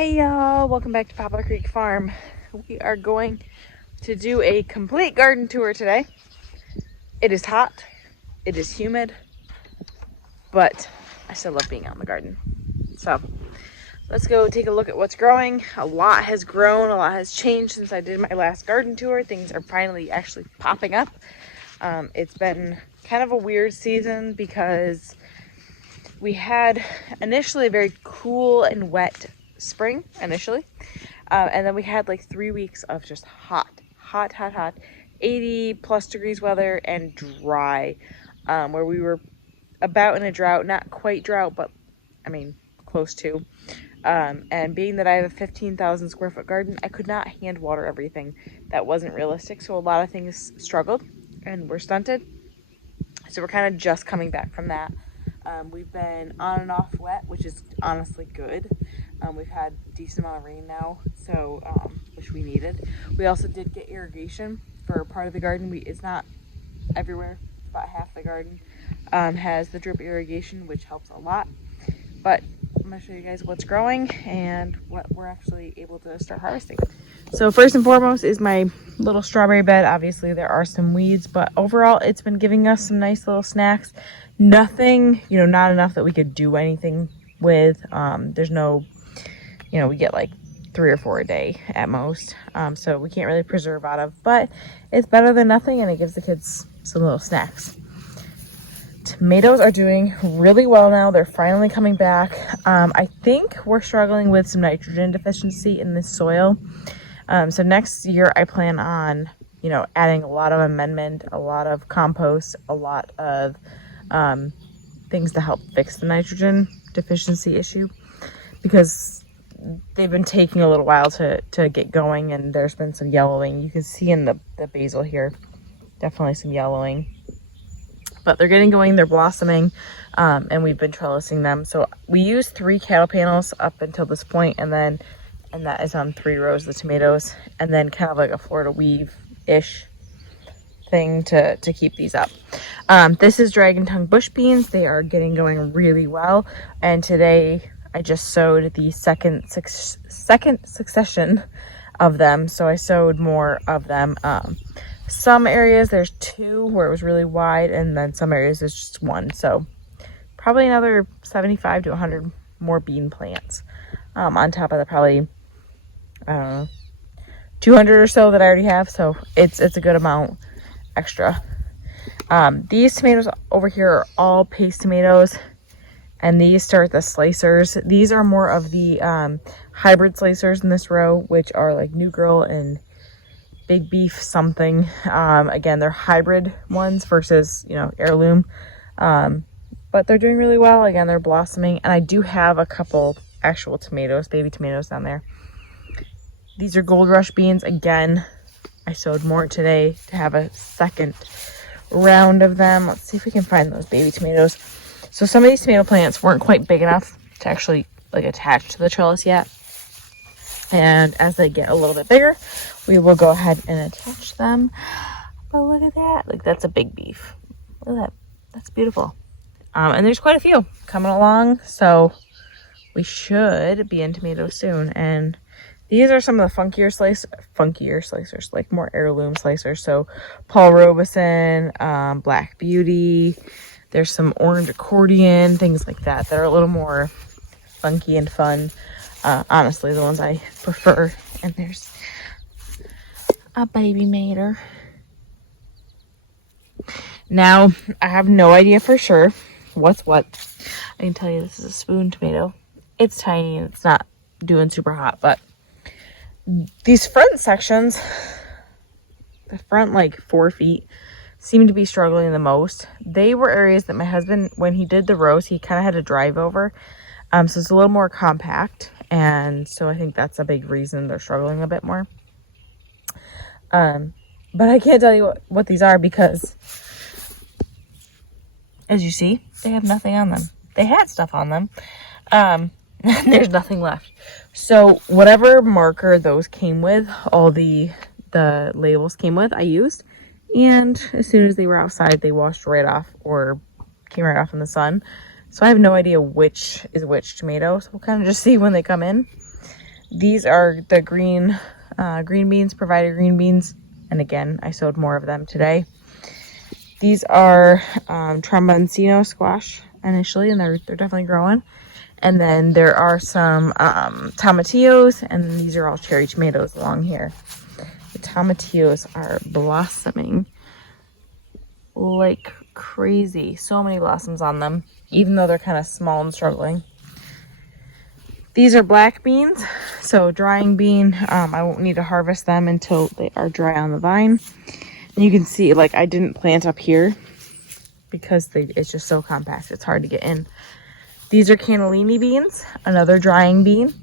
Hey y'all, welcome back to Poplar Creek Farm. We are going to do a complete garden tour today. It is hot, it is humid, but I still love being out in the garden. So let's go take a look at what's growing. A lot has grown, a lot has changed since I did my last garden tour. Things are finally actually popping up. It's been kind of a weird season because we had initially a very cool and wet spring initially, and then we had like 3 weeks of just hot 80 plus degrees weather and dry, where we were about in a drought, not quite drought, but I mean close to. And being that I have a 15,000 square foot garden, I could not hand water everything. That wasn't realistic, so a lot of things struggled and were stunted. So we're kind of just coming back from that. We've been on and off wet, which is honestly good. We've had a decent amount of rain now, so which we needed. We also did get irrigation for part of the garden. It's not everywhere. About half the garden has the drip irrigation, which helps a lot. But I'm going to show you guys what's growing and what we're actually able to start harvesting. So first and foremost is my little strawberry bed. Obviously there are some weeds, but overall it's been giving us some nice little snacks. Nothing, not enough that we could do anything with. There's no, we get like 3 or 4 a day at most. So we can't really preserve out of, but it's better than nothing and it gives the kids some little snacks. Tomatoes are doing really well now. They're finally coming back. I think we're struggling with some nitrogen deficiency in the soil. So next year I plan on, adding a lot of amendment, a lot of compost, a lot of things to help fix the nitrogen deficiency issue, because they've been taking a little while to get going, and there's been some yellowing. You can see in the basil here, definitely some yellowing. But they're getting going, they're blossoming, and we've been trellising them. So we used 3 cattle panels up until this point, and that is on 3 rows of the tomatoes, and then kind of like a Florida weave-ish thing to keep these up. This is dragon tongue bush beans. They are getting going really well, and today I just sowed the second succession of them, so I sowed more of them. Some areas there's 2 where it was really wide, and then some areas there's just 1. So probably another 75 to 100 more bean plants on top of the probably, I don't know, 200 or so that I already have. So it's a good amount extra. These tomatoes over here are all paste tomatoes, and these start the slicers. These are more of the hybrid slicers in this row, which are like New Girl and Big Beef something. Again, they're hybrid ones versus, heirloom. But they're doing really well. Again, they're blossoming. And I do have a couple actual tomatoes, baby tomatoes down there. These are Gold Rush beans. Again, I sowed more today to have a second round of them. Let's see if we can find those baby tomatoes. So some of these tomato plants weren't quite big enough to actually attach to the trellis yet. And as they get a little bit bigger, we will go ahead and attach them. But look at that. That's a big beef. Look at that. That's beautiful. And there's quite a few coming along. So we should be in tomatoes soon. And these are some of the funkier slicers, like more heirloom slicers. So Paul Robeson, Black Beauty. There's some orange accordion, things like that are a little more funky and fun. Honestly, the ones I prefer. And there's a baby mater. Now, I have no idea for sure what's what. I can tell you this is a spoon tomato. It's tiny and it's not doing super hot, but these front sections, the front 4 feet, seem to be struggling the most. They were areas that my husband, when he did the rows, he kind of had to drive over. So it's a little more compact. And so I think that's a big reason they're struggling a bit more. But I can't tell you what these are because, as you see, they have nothing on them. They had stuff on them. There's nothing left. So whatever marker those came with, all the labels came with, I used. And as soon as they were outside, they washed right off or came right off in the sun. So I have no idea which is which tomato. So we'll kind of just see when they come in. These are the green beans, Provider green beans. And again, I sowed more of them today. These are Tromboncino squash initially, and they're definitely growing. And then there are some tomatillos, and these are all cherry tomatoes along here. The tomatillos are blossoming like crazy. So many blossoms on them, even though they're kind of small and struggling. These are black beans, so drying bean. I won't need to harvest them until they are dry on the vine. And you can see, like, I didn't plant up here because it's just so compact. It's hard to get in. These are cannellini beans, another drying bean.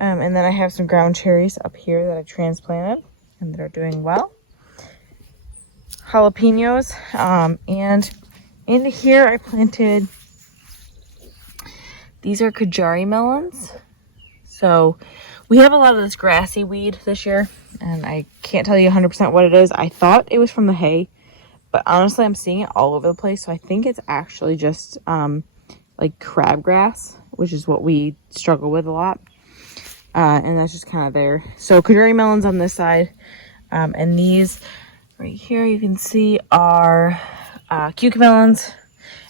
And then I have some ground cherries up here that I transplanted and that are doing well. Jalapenos, and in here I planted, these are Kajari melons. So we have a lot of this grassy weed this year, and I can't tell you 100% what it is. I thought it was from the hay, but honestly I'm seeing it all over the place. So I think it's actually just like crabgrass, which is what we struggle with a lot. And that's just kind of there. So Kajari melons on this side, and these right here you can see are cucumber melons,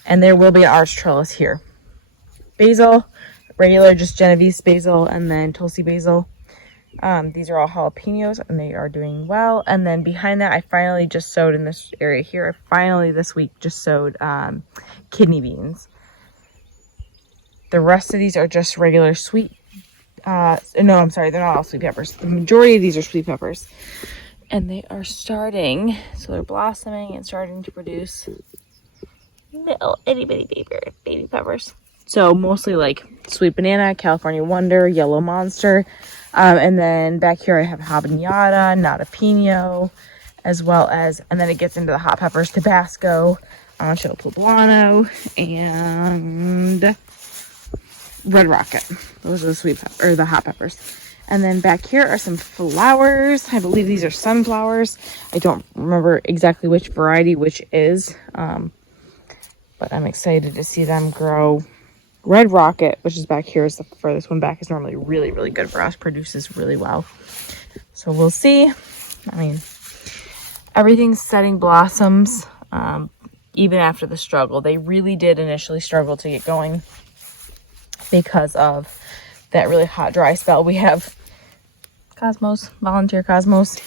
and there will be an arch trellis here. Basil, regular just Genovese basil, and then Tulsi basil. These are all jalapenos, and they are doing well. And then behind that, I finally just sowed in this area here. I finally this week just sowed kidney beans. The rest of these are just regular sweet. No, I'm sorry, they're not all sweet peppers. The majority of these are sweet peppers. And they are starting, so they're blossoming and starting to produce little itty bitty baby peppers. So mostly like sweet banana, California Wonder, yellow monster. And then back here I have habanero, nata, as well as, and then it gets into the hot peppers, Tabasco, chile poblano, and red rocket. Those are the sweet pepper, or the hot peppers. And then back here are some flowers. I believe these are sunflowers. I don't remember exactly which variety which is, but I'm excited to see them grow. Red rocket, which is back here, is the furthest one back, is normally really, really good for us, produces really well. So we'll see. I mean, everything's setting blossoms, even after the struggle. They really did initially struggle to get going because of that really hot, dry spell. We have cosmos, volunteer cosmos.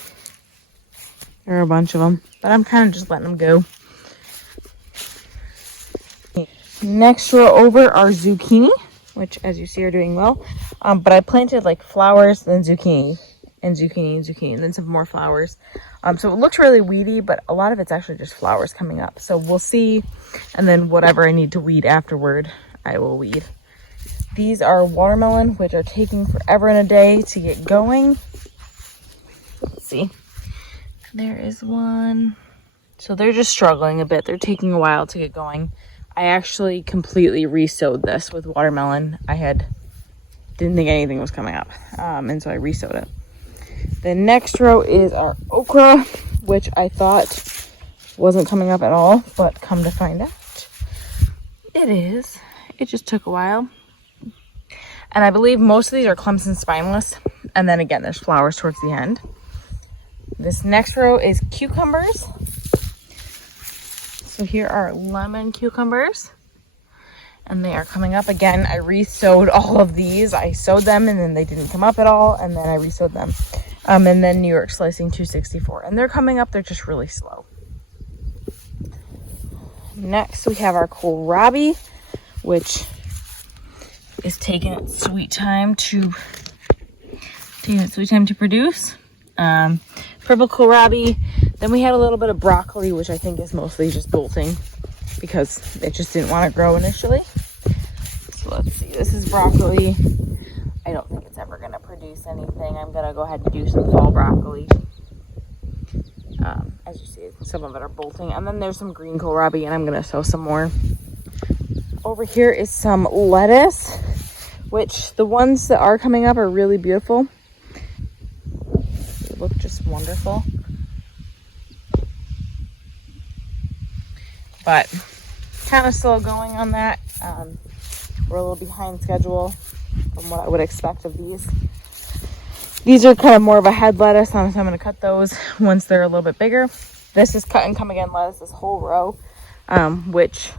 There are a bunch of them, but I'm kind of just letting them go. Next row over are zucchini, which as you see are doing well. But I planted like flowers, then zucchini, and then some more flowers. So it looks really weedy, but a lot of it's actually just flowers coming up. So we'll see. And then whatever I need to weed afterward, I will weed. These are watermelon, which are taking forever and a day to get going. Let's see. There is one. So they're just struggling a bit. They're taking a while to get going. I actually completely re-sowed this with watermelon. Didn't think anything was coming up. And so I re-sowed it. The next row is our okra, which I thought wasn't coming up at all, but come to find out, it is. It just took a while. And I believe most of these are Clemson spineless. And then again, there's flowers towards the end. This next row is cucumbers. So here are lemon cucumbers. And they are coming up again. I re-sowed all of these. I sowed them and then they didn't come up at all. And then I re-sowed them. And then New York Slicing 264. And they're coming up. They're just really slow. Next we have our kohlrabi, which is taking its sweet time to produce. Purple kohlrabi. Then we had a little bit of broccoli, which I think is mostly just bolting because it just didn't want to grow initially. So let's see. This is broccoli. I don't think it's ever going to produce anything. I'm going to go ahead and do some fall broccoli. As you see, some of it are bolting. And then there's some green kohlrabi, and I'm going to sow some more. Over here is some lettuce, which the ones that are coming up are really beautiful. They look just wonderful. But kind of slow going on that. We're a little behind schedule from what I would expect of these. These are kind of more of a head lettuce, so I'm going to cut those once they're a little bit bigger. This is cut and come again lettuce, this whole row, which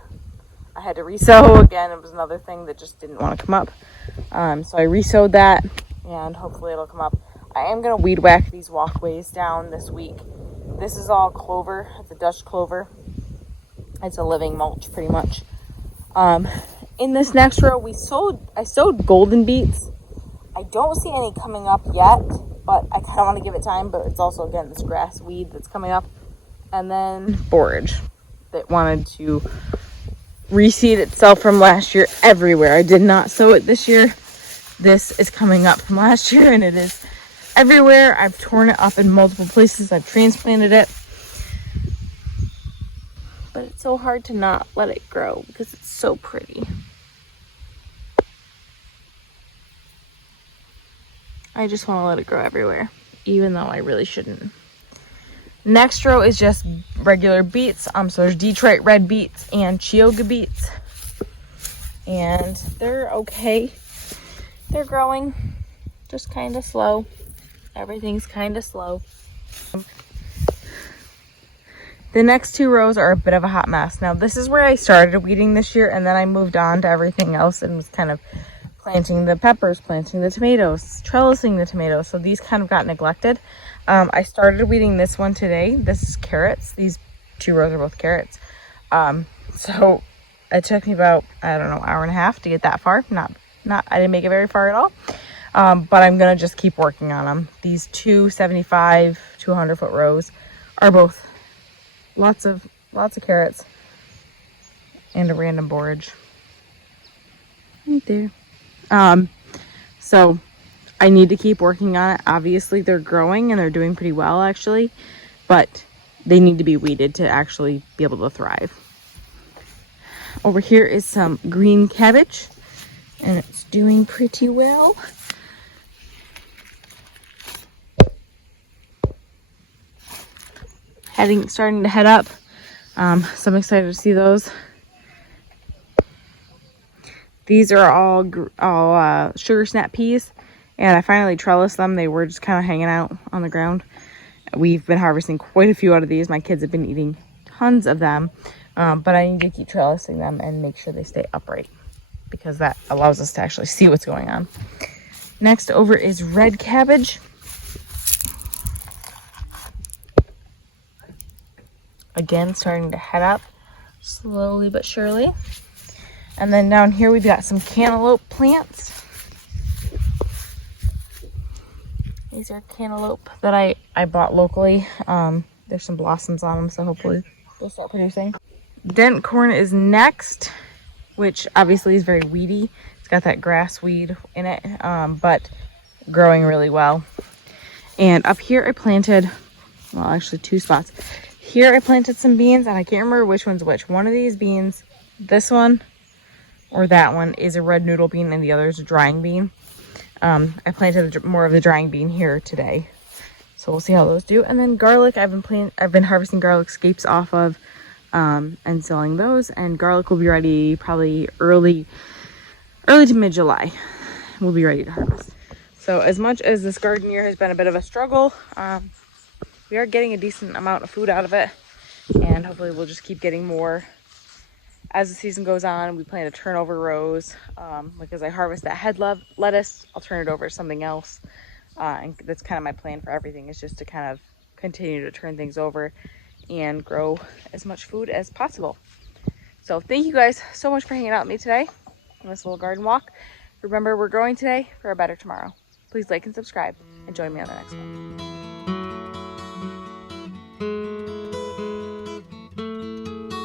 I had to resow. Again, it was another thing that just didn't want to come up. So I resowed that, and hopefully it'll come up. I am going to weed whack these walkways down this week. This is all clover. It's a Dutch clover. It's a living mulch, pretty much. In this next row, I sowed golden beets. I don't see any coming up yet, but I kind of want to give it time. But it's also, again, this grass weed that's coming up. And then borage that wanted to reseed itself from last year everywhere. I did not sow it this year. This is coming up from last year, and it is everywhere. I've torn it up in multiple places. I've transplanted it. But it's so hard to not let it grow because it's so pretty. I just want to let it grow everywhere, even though I really shouldn't. Next row is just regular beets. So there's Detroit red beets and Chioggia beets. And they're okay. They're growing, just kind of slow. Everything's kind of slow. The next two rows are a bit of a hot mess. Now, this is where I started weeding this year, and then I moved on to everything else and was kind of planting the peppers, planting the tomatoes, trellising the tomatoes. So these kind of got neglected. I started weeding this one today. This is carrots. These two rows are both carrots. So it took me about, I don't know, hour and a half to get that far. I didn't make it very far at all. But I'm going to just keep working on them. These two 75 to 100 foot rows are both lots of carrots and a random borage right there. So I need to keep working on it. Obviously they're growing and they're doing pretty well actually, but they need to be weeded to actually be able to thrive. Over here is some green cabbage and it's doing pretty well. Starting to head up. So I'm excited to see those. These are all sugar snap peas, and I finally trellised them. They were just kind of hanging out on the ground. We've been harvesting quite a few out of these. My kids have been eating tons of them, but I need to keep trellising them and make sure they stay upright because that allows us to actually see what's going on. Next over is red cabbage. Again, starting to head up slowly but surely. And then down here we've got some cantaloupe plants. These are cantaloupe that I bought locally. There's some blossoms on them, so hopefully they'll start producing. Dent corn is next, which obviously is very weedy. It's got that grass weed in it, but growing really well. And up here I planted, well, actually two spots. Here I planted some beans, and I can't remember which one's which. One of these beans, this one or that one, is a red noodle bean, and the other is a drying bean. I planted more of the drying bean here today, so we'll see how those do. And then garlic, I've been harvesting garlic scapes off of and selling those. And garlic will be ready probably early to mid-July. We'll be ready to harvest. So as much as this garden year has been a bit of a struggle, we are getting a decent amount of food out of it, and hopefully we'll just keep getting more as the season goes on. We plan to turn over rows. Like as I harvest that head lettuce, I'll turn it over to something else. And that's kind of my plan for everything, is just to kind of continue to turn things over and grow as much food as possible. So thank you guys so much for hanging out with me today on this little garden walk. Remember, we're growing today for a better tomorrow. Please like and subscribe and join me on the next one.